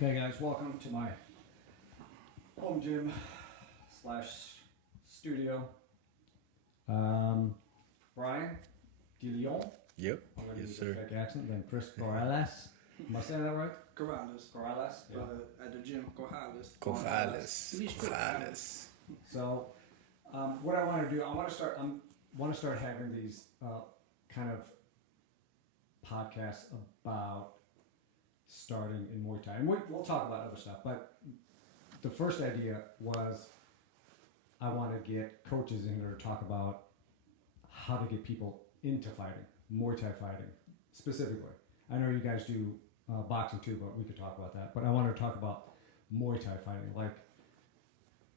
Okay, guys, welcome to my home gym / studio. Brian, DeLeon. Yep. I'm going to Yes, use sir. a fake accent. Then Chris Corrales. Am I saying that right? Corrales. Corrales. Yeah. At the gym, Corrales. Corrales. So, what I want to do, I want to start having these kind of podcasts about starting in Muay Thai, and we'll talk about other stuff. But the first idea was I want to get coaches in here to talk about how to get people into fighting, Muay Thai fighting specifically. I know you guys do boxing too, but we could talk about that. But I want to talk about Muay Thai fighting. Like,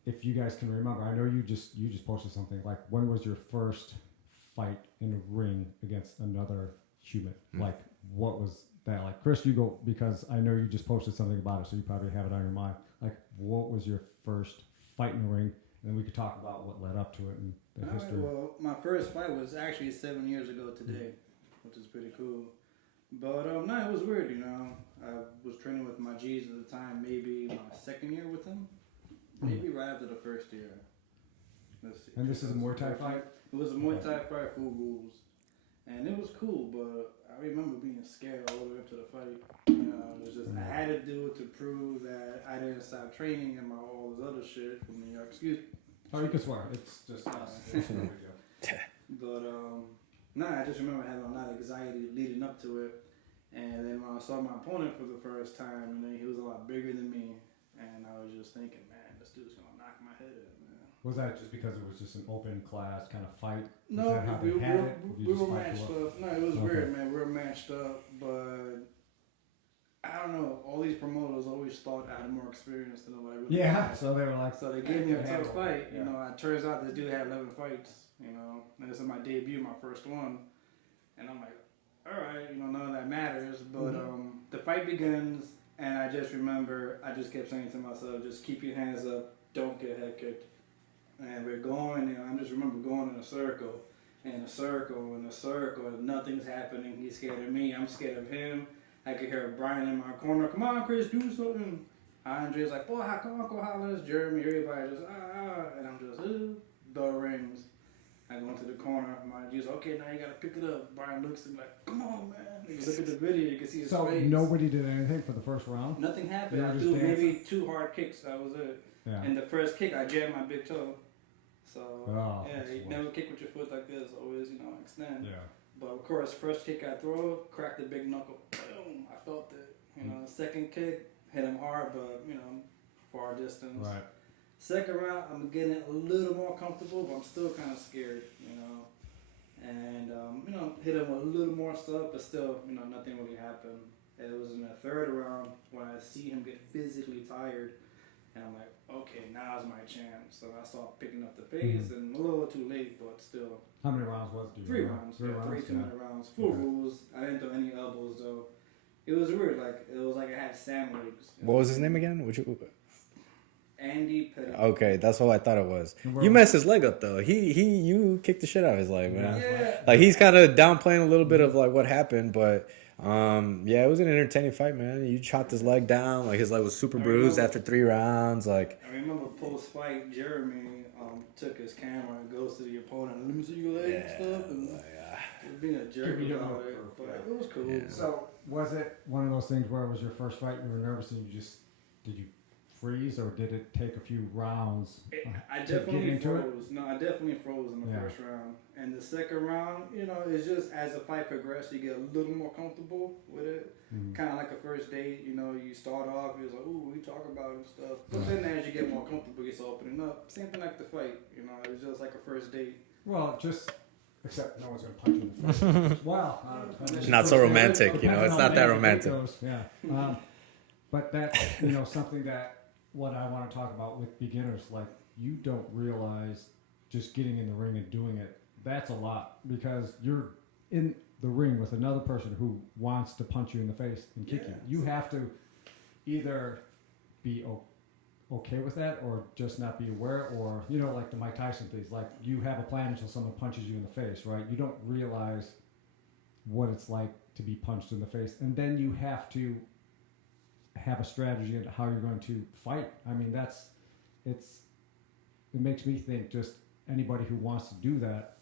if you guys can remember, I know you just posted something. Like, when was your first fight in a ring against another human? Like, what was that like? Chris, you go, because I know you just posted something about it, so you probably have it on your mind. Like, what was your first fight in the ring? And then we could talk about what led up to it and the history. Well, my first fight was actually 7 years ago today, which is pretty cool. But no, it was weird, you know. I was training with Madiz at the time, maybe my second year with him, maybe right after the first year. Let's see. And this is a Muay Thai fight? It was a Muay Thai fight, full rules, and it was cool. But I remember being scared all the way up to the fight. You know, it was just I had to do it to prove that I didn't stop training and all this other shit from New York. Excuse me. Oh, you can swear. It's just us. It's no big deal. But I just remember having a lot of anxiety leading up to it. And then when I saw my opponent for the first time, and then he was a lot bigger than me, and I was just thinking, man, this dude's gonna knock my head in, man. Was that just because it was just an open class kind of fight? No, Is that how they had it? Did you we just were fight matched for up. No, it was Okay. weird, man. We were matched up, but I don't know. All these promoters always thought I had more experience than what I really Yeah, had. so they were like, So they gave me a Yeah. tough fight. Yeah. You know, it turns out this dude had 11 fights, you know, and this is my debut, my first one. And I'm like, all right, you know, none of that matters. But the fight begins, and I just remember, I just kept saying to myself, just keep your hands up, don't get head kicked. And we're going, and I just remember going in a circle, and nothing's happening. He's scared of me, I'm scared of him. I could hear Brian in my corner, come on, Chris, do something. Andre's like, boy, come on, Corrales. Jeremy, everybody just, and I'm just, bell rings. I go into the corner, my G's okay, now you gotta pick it up. Brian looks at me like, come on, man. You look at the video, you can see his so face. nobody did anything for the first round? Nothing happened. You were I just threw dancing? maybe 2 hard kicks, that was it. Yeah. And the first kick, I jammed my big toe. So, Oh, yeah, that's you worse. never kick with your foot like this, always, you know, extend. Yeah. But of course, first kick I throw, cracked the big knuckle. Boom, I felt it. You know, second kick, hit him hard, but, you know, far distance. Right. Second round, I'm getting a little more comfortable, but I'm still kind of scared, you know. And, you know, hit him with a little more stuff, but still, you know, nothing really happened. It was in the third round when I see him get physically tired, and I'm like, okay, now's my chance. So I started picking up the pace, and a little too late, but still. How many rounds was it? 3 rounds, Three rounds, 3 2-minute rounds, full Okay. rules. I didn't throw any elbows though. It was weird, like it was like I had sand legs. What was his name again? Andy Pettit. Okay, that's what I thought it was. And where You was messed his leg up though. You kicked the shit out of his leg, man. Yeah. Like he's kind of downplaying a little bit of like what happened, but yeah, it was an entertaining fight, man. You chopped his leg down, like his leg was super bruised after 3 rounds, like. I remember post fight, Jeremy took his camera and goes to the opponent. Let me see your leg and stuff, and being a jerk Give you about a it. proof, But yeah. it was cool. Yeah. So was it one of those things where it was your first fight, you were nervous, and did you freeze, or did it take a few rounds I to get definitely into it? froze. No, I definitely froze in the Yeah. first round. And the second round, you know, it's just as the fight progressed, you get a little more comfortable with it. Mhm. Kind of like a first date, you know, you start off, it's like, ooh, we talk about it and stuff. But then as you get more comfortable, you start opening up. Same thing like the fight, you know, it's just like a first date. Well, except no one's gonna punch you in the face. Wow. Not so romantic, you know, it's not that romantic. Yeah. But that's, you know, something that what I want to talk about with beginners, like you don't realize just getting in the ring and doing it, that's a lot, because you're in the ring with another person who wants to punch you in the face and kick Yeah. you. You have to either be okay with that or just not be aware, or, you know, like the Mike Tyson things, like you have a plan until someone punches you in the face, right? You don't realize what it's like to be punched in the face, and then you have to have a strategy on how you're going to fight. I mean, it makes me think just anybody who wants to do that,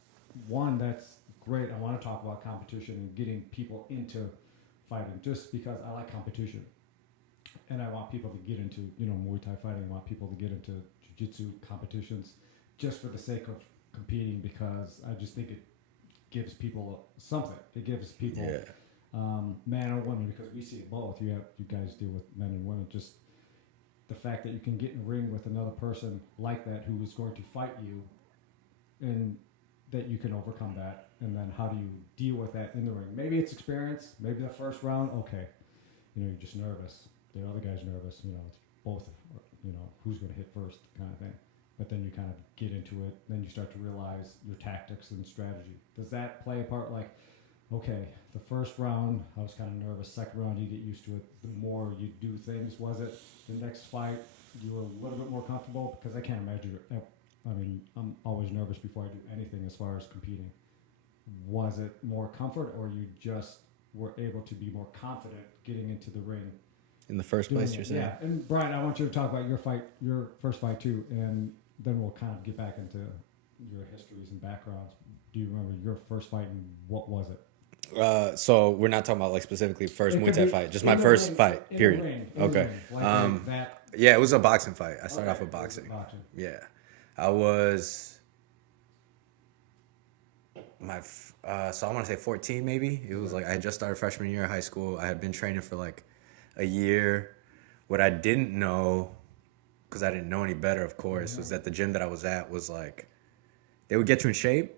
one, that's great. I want to talk about competition and getting people into fighting just because I like competition. And I want people to get into, Muay Thai fighting. I want people to get into Jiu-Jitsu competitions just for the sake of competing because I just think it gives people something. It gives people, man or woman, because we see it both. You guys deal with men and women. Just the fact that you can get in the ring with another person like that who is going to fight you, and that you can overcome that. And then how do you deal with that in the ring? Maybe it's experience. Maybe the first round, okay, you're just nervous. The other guy's nervous. It's both. Who's going to hit first, kind of thing. But then you kind of get into it. Then you start to realize your tactics and strategy. Does that play a part? Like, okay, the first round, I was kind of nervous. Second round, you get used to it. The more you do things, was it the next fight you were a little bit more comfortable? Because I can't imagine. I mean, I'm always nervous before I do anything as far as competing. Was it more comfort, or you just were able to be more confident getting into the ring? In the first place, you're saying? Yeah, and Brian, I want you to talk about your first fight too, and then we'll kind of get back into your histories and backgrounds. Do you remember your first fight and what was it? So we're not talking about like specifically first Muay Thai fight, just my first fight, period. Okay. Yeah, it was a boxing fight. I started off with boxing. Yeah. I was so I want to say 14 maybe. It was like I had just started freshman year of high school. I had been training for like a year. What I didn't know, because I didn't know any better, of course, was that the gym that I was at was like, they would get you in shape,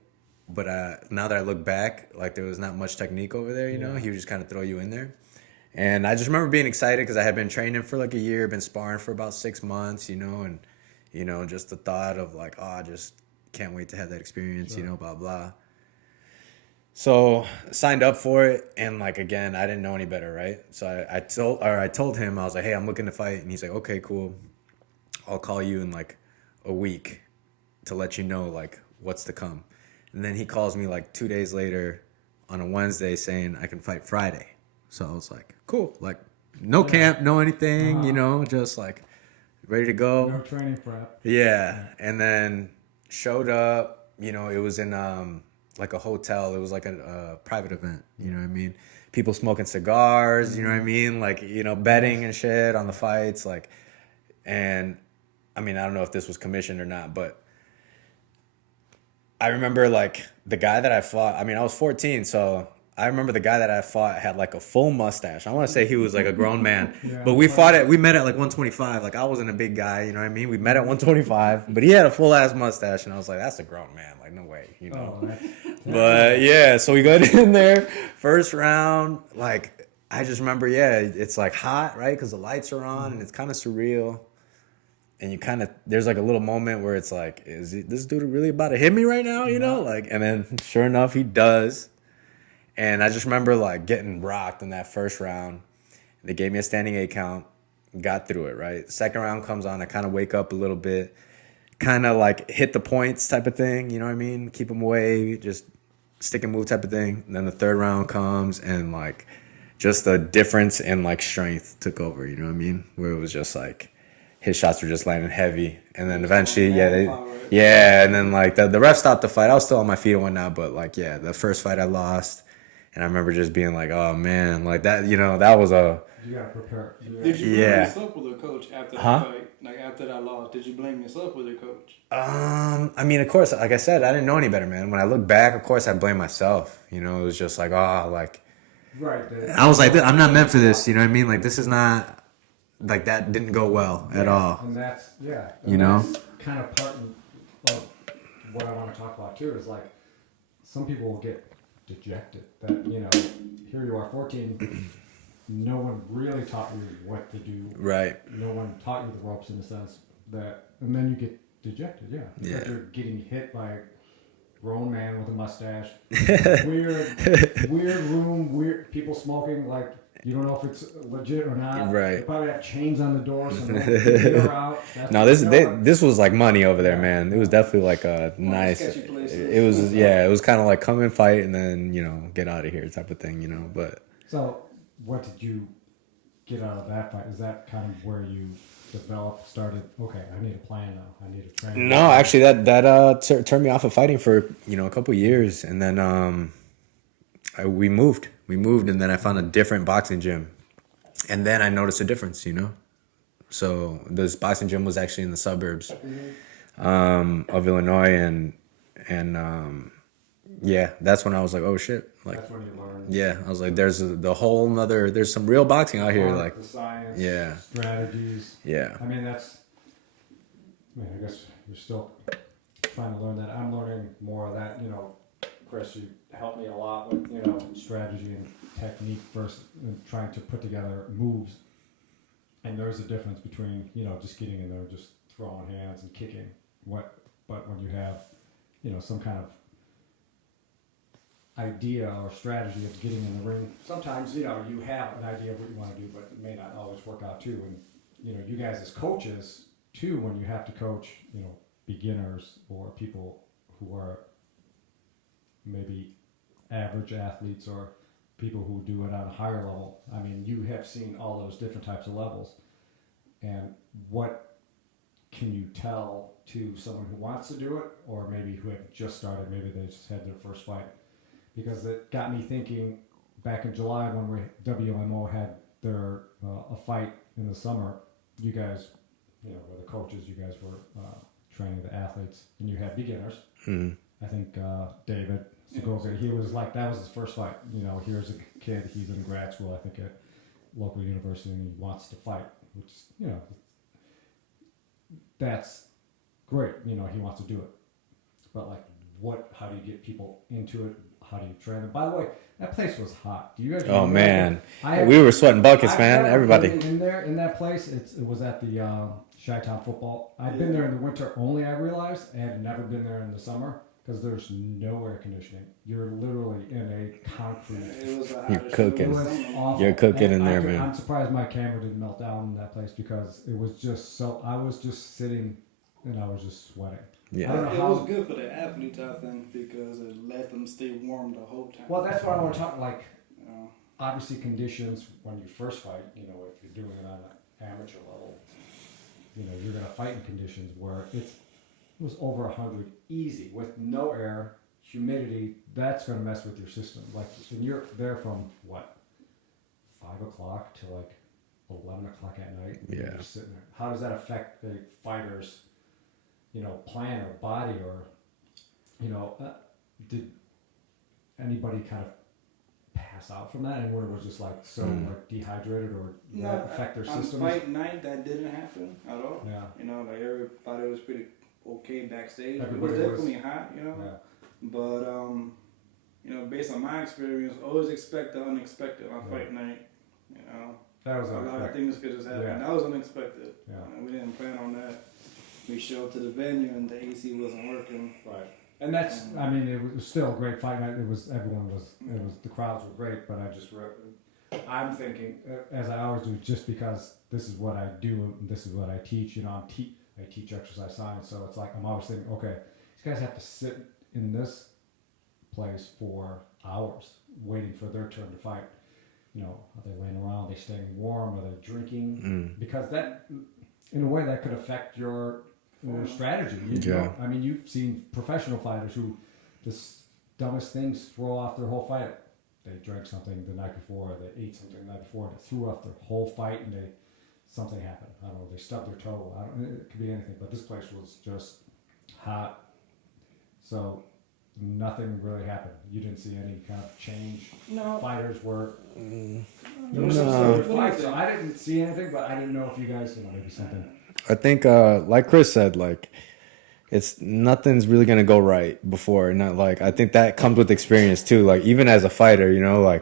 but now that I look back, like there was not much technique over there, He would just kind of throw you in there. And I just remember being excited because I had been training for like a year, been sparring for about 6 months, and, just the thought of like, oh, I just can't wait to have that experience, blah, blah. So signed up for it, and like again, I didn't know any better, right? So I told him, I was like, hey, I'm looking to fight, and he's like, okay, cool. I'll call you in like a week to let you know like what's to come. And then he calls me like 2 days later on a Wednesday saying I can fight Friday. So I was like, cool, like no camp, no anything, just like ready to go. No training prep. Yeah, and then showed up. It was in like a hotel. It was like a private event. You know what I mean? People smoking cigars. You know what I mean? Like betting and shit on the fights. Like, and I mean, I don't know if this was commissioned or not, but I remember like the guy that I fought. I mean, I was 14, so I remember the guy that I fought had like a full mustache. I want to say he was like a grown man, but we met at like 125. Like I wasn't a big guy, you know what I mean? We met at 125, but he had a full ass mustache, and I was like, that's a grown man. Like no way, But yeah, so we got in there, first round. Like I just remember, it's like hot, right? Because the lights are on, and it's kind of surreal. And you kind of, there's like a little moment where it's like, is this dude really about to hit me right now? Like, and then sure enough, he does. And I just remember like getting rocked in that first round. They gave me a standing 8 count, got through it, right? Second round comes on, I kind of wake up a little bit, kind of like hit the points type of thing, you know what I mean? Keep them away, just stick and move type of thing. And then the third round comes, and like just the difference in like strength took over, you know what I mean? Where it was just like, his shots were just landing heavy. And then eventually, and then like the ref stopped the fight. I was still on my feet and whatnot, but like, the first fight I lost. And I remember just being like, oh man, like that, that was a... You gotta prepare. Did you blame yourself with the coach after that fight? Like after that loss, did you blame yourself with the coach? I mean, of course, like I said, I didn't know any better, man. When I look back, of course, I blame myself. It was just like, right. I was like, I'm not meant for this, you know what I mean? Like, this is not... Like, that didn't go well at all. And that's, that's kind of part of what I want to talk about, too, is like, some people will get dejected. That, here you are, 14, no one really taught you what to do. Right. No one taught you the ropes in a sense that, and then you get dejected, Because you're getting hit by a grown man with a mustache. weird room, weird people smoking, like, you don't know if it's legit or not. Right. They probably have chains on the door, so they're out. No, this was like money over there, man. It was definitely like a nice. It was kind of like come and fight and then get out of here type of thing, But so, what did you get out of that fight? Is that kind of where you started? Okay, I need a plan now. I need a training. No, actually, that turned me off of fighting for a couple years, and then we moved, and then I found a different boxing gym, and then I noticed a difference. So this boxing gym was actually in the suburbs of Illinois, and yeah, that's when I was like, oh shit, like That's when you learn. yeah, I was like, there's there's some real boxing out here, like the science, yeah, strategies. yeah. I mean, I guess you're still trying to learn that. I'm learning more of that. Chris, you helped me a lot with strategy and technique first, and trying to put together moves. And there's a difference between just getting in there, just throwing hands and kicking. But when you have some kind of idea or strategy of getting in the ring, sometimes you have an idea of what you want to do, but it may not always work out too. And you guys as coaches too, when you have to coach beginners or people who are maybe average athletes or people who do it on a higher level. I mean, you have seen all those different types of levels. And what can you tell to someone who wants to do it, or maybe who have just started, maybe they just had their first fight? Because it got me thinking back in July when WMO had their a fight in the summer. You guys, were the coaches. You guys were training the athletes, and you had beginners. Mm. I think David Segovia, he was like, that was his first fight. Here's a kid, he's in grad school, I think at local university, and he wants to fight, which, that's great. He wants to do it. But how do you get people into it? How do you train them? By the way, that place was hot. Do you guys remember? Oh man, we were sweating buckets, man. Everybody in there in that place. It was at the Chi-Town football. I've been there in the winter only. I realized I had never been there in the summer because there's no air conditioning. You're literally in a concrete. You're cooking. It was awful. You're cooking in there, man. I'm surprised my camera didn't melt down in that place because it was just so. I was just sitting and I was just sweating. Yeah. It was good for the athletes, I think, because it let them stay warm the whole time. Well, that's what I want to talk. Obviously, conditions when you first fight. If you're doing it on an amateur level, you're going to fight in conditions where it was over 100 easy with no air, humidity. That's going to mess with your system. And you're there from 5 o'clock to 11 o'clock at night. Yeah. You're just sitting there. How does that affect the fighter's plan or body, or did anybody kind of pass out from that, and where it was just dehydrated, or did that affect their systems? On fight night, that didn't happen at all. Yeah. Everybody was pretty okay backstage. Everybody it was definitely hot, Yeah. But based on my experience, always expect the unexpected on fight night. That was a lot of things could just happen. Yeah. That was unexpected. Yeah. We didn't plan on that. We showed up to the venue and the AC wasn't working. Right. And that's, it was still a great fight night. The crowds were great, but I'm thinking, as I always do, just because this is what I do and this is what I teach, I teach exercise science, so it's I'm always thinking, okay, these guys have to sit in this place for hours waiting for their turn to fight. Are they laying around? Are they staying warm? Are they drinking? Because that, in a way, that could affect your strategy. You've seen professional fighters who the dumbest things throw off their whole fight. They drank something the night before, they ate something the night before, and it threw off their whole fight, and something happened. I don't know, they stubbed their toe. It could be anything, but this place was just hot. So nothing really happened. You didn't see any kind of change. No. Fighters were. There was some fights, so I didn't see anything, but I didn't know if you guys, maybe something. I think, like Chris said, nothing's really gonna go right before. I think that comes with experience too. Even as a fighter,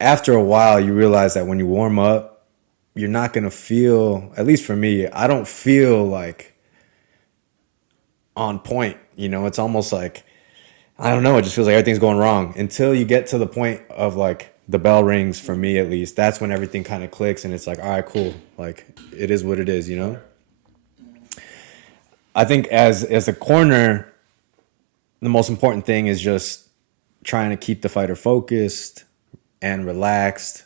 after a while, you realize that when you warm up, you're not gonna feel. At least for me, I don't feel on point. It's almost I don't know. It just feels like everything's going wrong until you get to the point of the bell rings. For me, at least, that's when everything kind of clicks, and it's all right, cool. It is what it is, I think as a corner, the most important thing is just trying to keep the fighter focused and relaxed,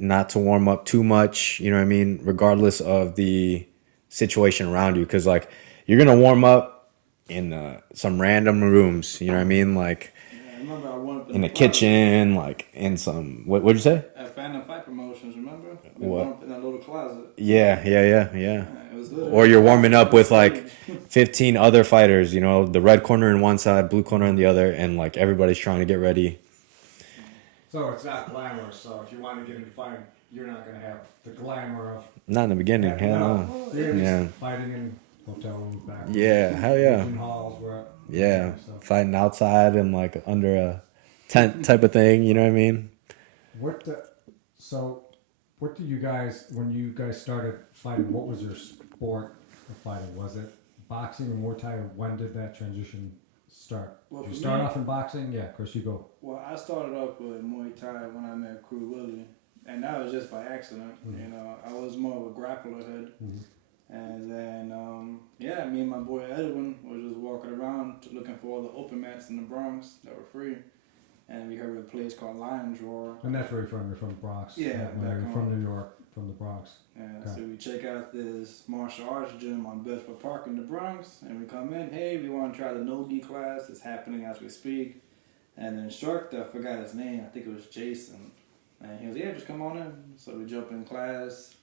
not to warm up too much, you know what I mean, regardless of the situation around you, because like you're gonna warm up in some random rooms, you know what I mean, like Yeah, I remember I warmed up in the closet kitchen, like in some what'd you say? at Phantom Fight Promotions. Remember? We What? warmed up in that little closet. Yeah. Yeah, it was literally Or you're warming up with like stage. 15 other fighters, you know, the red corner on one side, blue corner on the other, and like everybody's trying to get ready. So it's not glamorous. So if you want to get into fighting, you're not going to have the glamour of Not in the beginning, hell no. You're Yeah. just fighting in hotel rooms, back rooms, Yeah, hell yeah. in halls, where Yeah, so fighting outside and like under a tent type of thing, you know what I mean? What do you guys, when you guys started fighting, what was your sport of fighting? Was it boxing or Muay Thai, or when did that transition start? Well, Did you for start me- off in boxing? Yeah, Chris, you go. Well, I started off with Muay Thai when I met Crew Willie, and that was just by accident. Mhm. You know, I was more of a grappler head, Mhm. and then me and my boy Edwin was just walking around looking for all the open mats in the Bronx that were free, and we heard of a place called Lion Drawer. And that's where you're from. You're from the Bronx. Yeah, When back you're home. from New York, from the Bronx. And Okay. so we check out this martial arts gym on Bedford Park in the Bronx, and we come in. Hey, we want to try the no-gi class. It's happening as we speak. And the instructor, I forgot his name. I think it was Jason. And he was, yeah, just come on in. So we jump in class,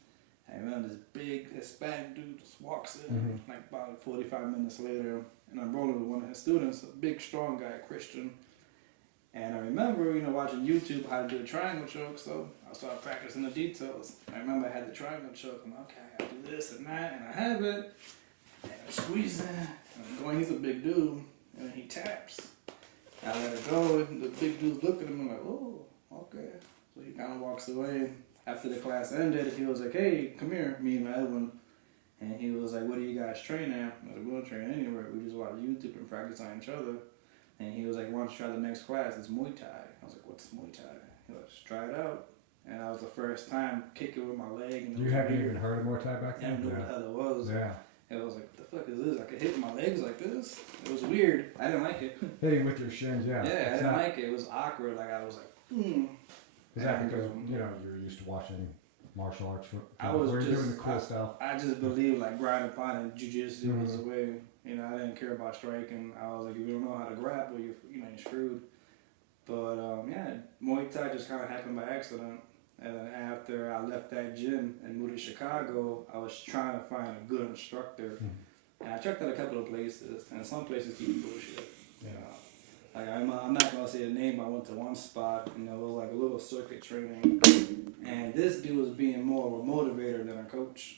and then this big Hispanic dude just walks in, Mhm. like about 45 minutes later, and I'm rolling with one of his students, a big, strong guy, Christian. And I remember, watching YouTube how to do a triangle choke, so I started practicing the details. I remember I had the triangle choke, and okay, I gotta do this and that, and I have it, and I'm squeezing, and I'm going, he's a big dude, and he taps. I let it go, and the big dude's looking at him, I'm like, oh, okay. So he kind of walks away. After the class ended, he was like, hey, come here, me and my Edwin. And he was like, what do you guys train at? I was like, we don't train anywhere, we just watch YouTube and practice on each other. And he was like, why don't you try the next class? It's Muay Thai. I was like, what's Muay Thai? He was like, just try it out. And that was the first time kicking with my leg. And it You was haven't weird. even heard of Muay Thai back I then? didn't know what the hell it was. Yeah. And I was like, what the fuck is this? I could hit with my legs like this. It was weird. I didn't like it. Hitting with your shins, yeah. Yeah, I It's didn't not- like it. It was awkward. Like I was like, Is that And, because, you're used to watching martial arts I was where you're doing the just- cool stuff? I just believed like grinding upon and jiu-jitsu was Mhm. the way. I didn't care about striking. I was like, if you don't know how to grapple, you're screwed. But Muay Thai just kind of happened by accident. And then after I left that gym and moved to Chicago, I was trying to find a good instructor. And I checked out a couple of places, and some places keep bullshit. Like I'm not gonna say the name. I went to one spot, and it was like a little circuit training, and this dude was being more of a motivator than a coach.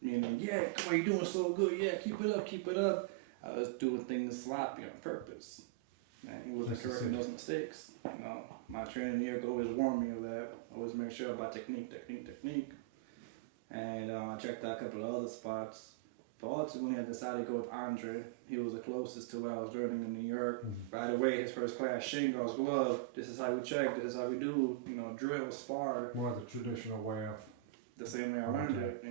Meaning, yeah, come on, you're doing so good. Yeah, keep it up, keep it up. I was doing things sloppy on purpose. And he wasn't correcting those mistakes. My training year could always warn me of that. Always make sure about technique. And I checked out a couple of other spots. But ultimately, I decided to go with Andre. He was the closest to what I was learning in New York. Right away, his first class, Shingo's glove. This is how we check. This is how we do. Drill, spar. More the traditional way of. The same way I learned it.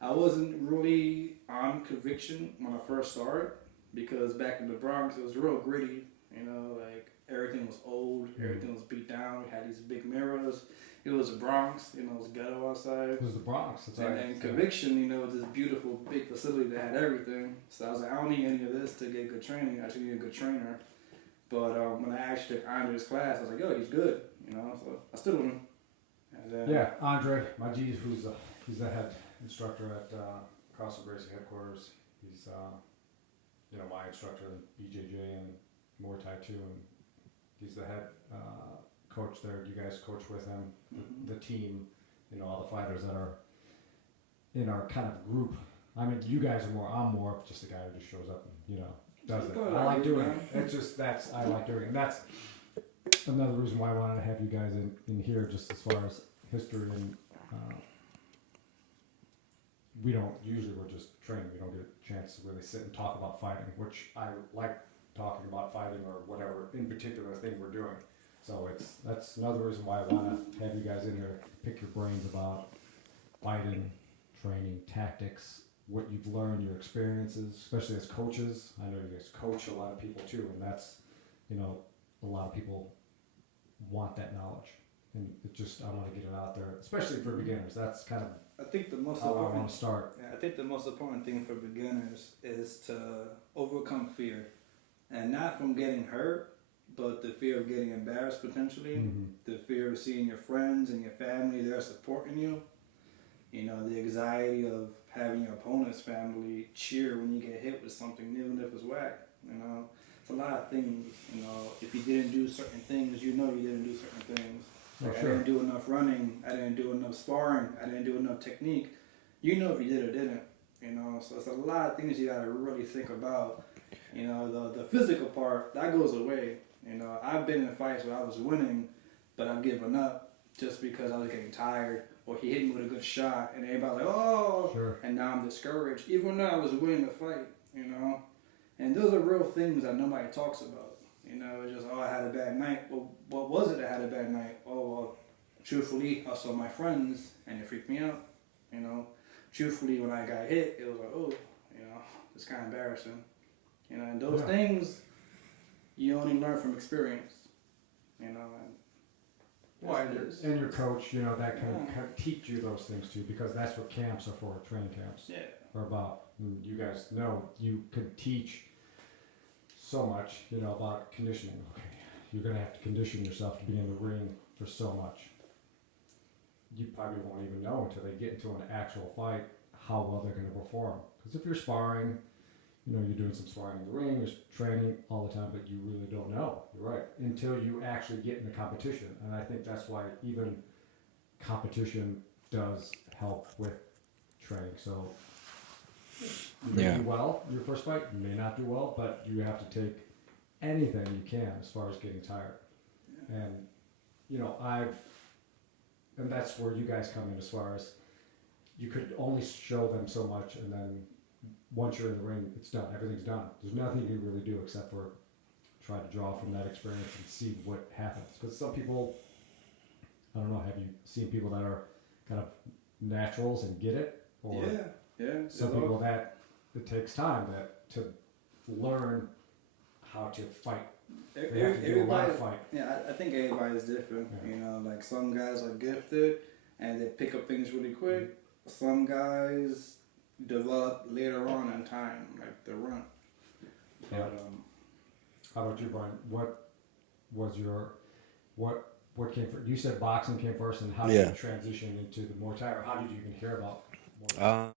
I wasn't really on conviction when I first started because back in the Bronx, it was real gritty. Like everything was old, everything was beat down. We had these big mirrors. It was the Bronx, it was ghetto outside. It was the Bronx. That's And right. then Conviction, was this beautiful big facility that had everything. So I was like, I don't need any of this to get good training. I actually need a good trainer. But when I actually took Andre's class, I was like, yo, he's good. So I stood with him. And then, Yeah, Andre Madiz, he's the head instructor at Carlson Gracie headquarters. He's my instructor in BJJ and Muay Thai too, and he's the head coach there. You guys coach with him, the team, all the fighters that are in our kind of group. I mean, you guys are more. I'm more of just a guy who just shows up and does it. I like doing it. It's just I like doing it. And that's another reason why I wanted to have you guys in here, just as far as history and. We're just training. We don't get a chance to really sit and talk about fighting, which I like talking about fighting or whatever in particular thing we're doing. So that's another reason why I want to have you guys in here, pick your brains about fighting, training, tactics, what you've learned, your experiences, especially as coaches. I know you guys coach a lot of people too, and that's, a lot of people want that knowledge. and it just I want to get it out there, especially for beginners. That's kind of I think the most how I important want to start. Yeah, I think the most important thing for beginners is to overcome fear, and not from getting hurt, but the fear of getting embarrassed potentially, Mm-hmm. the fear of seeing your friends and your family there supporting you. You know, the anxiety of having your opponent's family cheer when you get hit with something, even if it's whack. You know, it's a lot of things. You know, if you didn't do certain things, you know you didn't do certain things. Like, sure. I didn't do enough running, I didn't do enough sparring, I didn't do enough technique. You know if you did or didn't. You know, so it's a lot of things you gotta really think about. You know, the physical part, that goes away. You know, I've been in fights where I was winning, but I've given up just because I was getting tired, or he hit me with a good shot, and everybody's like, oh, Sure. and now I'm discouraged, even though I was winning the fight, you know. And those are real things that nobody talks about. You know, it's just, oh, I had a bad night. Well, what was it that had a bad night? Oh, well, truthfully, I saw my friends, and it freaked me out, you know. Truthfully, when I got hit, it was like, oh, you know, it's kind of embarrassing. You know, and those things, you only learn from experience, you know. And your coach, you know, that can teach you those things too, because that's what camps are for, training camps are about. And you guys know you can teach so much, you know, about conditioning. Okay, you're going to have to condition yourself to be in the ring for so much. You probably won't even know until they get into an actual fight how well they're going to perform. Because if you're sparring, you know, you're doing some sparring in the ring, you're training all the time, but you really don't know. You're right. Until you actually get in the competition. And I think that's why even competition does help with training. So you may do well your first fight, you may not do well, but you have to take anything you can as far as getting tired. And, you know, and that's where you guys come in as far as you could only show them so much, and then once you're in the ring, it's done. Everything's done. There's nothing you can really do except for try to draw from that experience and see what happens. Because some people, I don't know, have you seen people that are kind of naturals and get it? Or some people that it takes time to learn how to fight. They have to do a lot of fight. Yeah, I think everybody's different. Yeah. You know, like some guys are gifted and they pick up things really quick. Mm-hmm. Some guys develop later on in time, like the run. Yeah. How about you, Brian? What was what came first? You said boxing came first, and how did you transition into the Muay Thai, or how did you even hear about Muay Thai?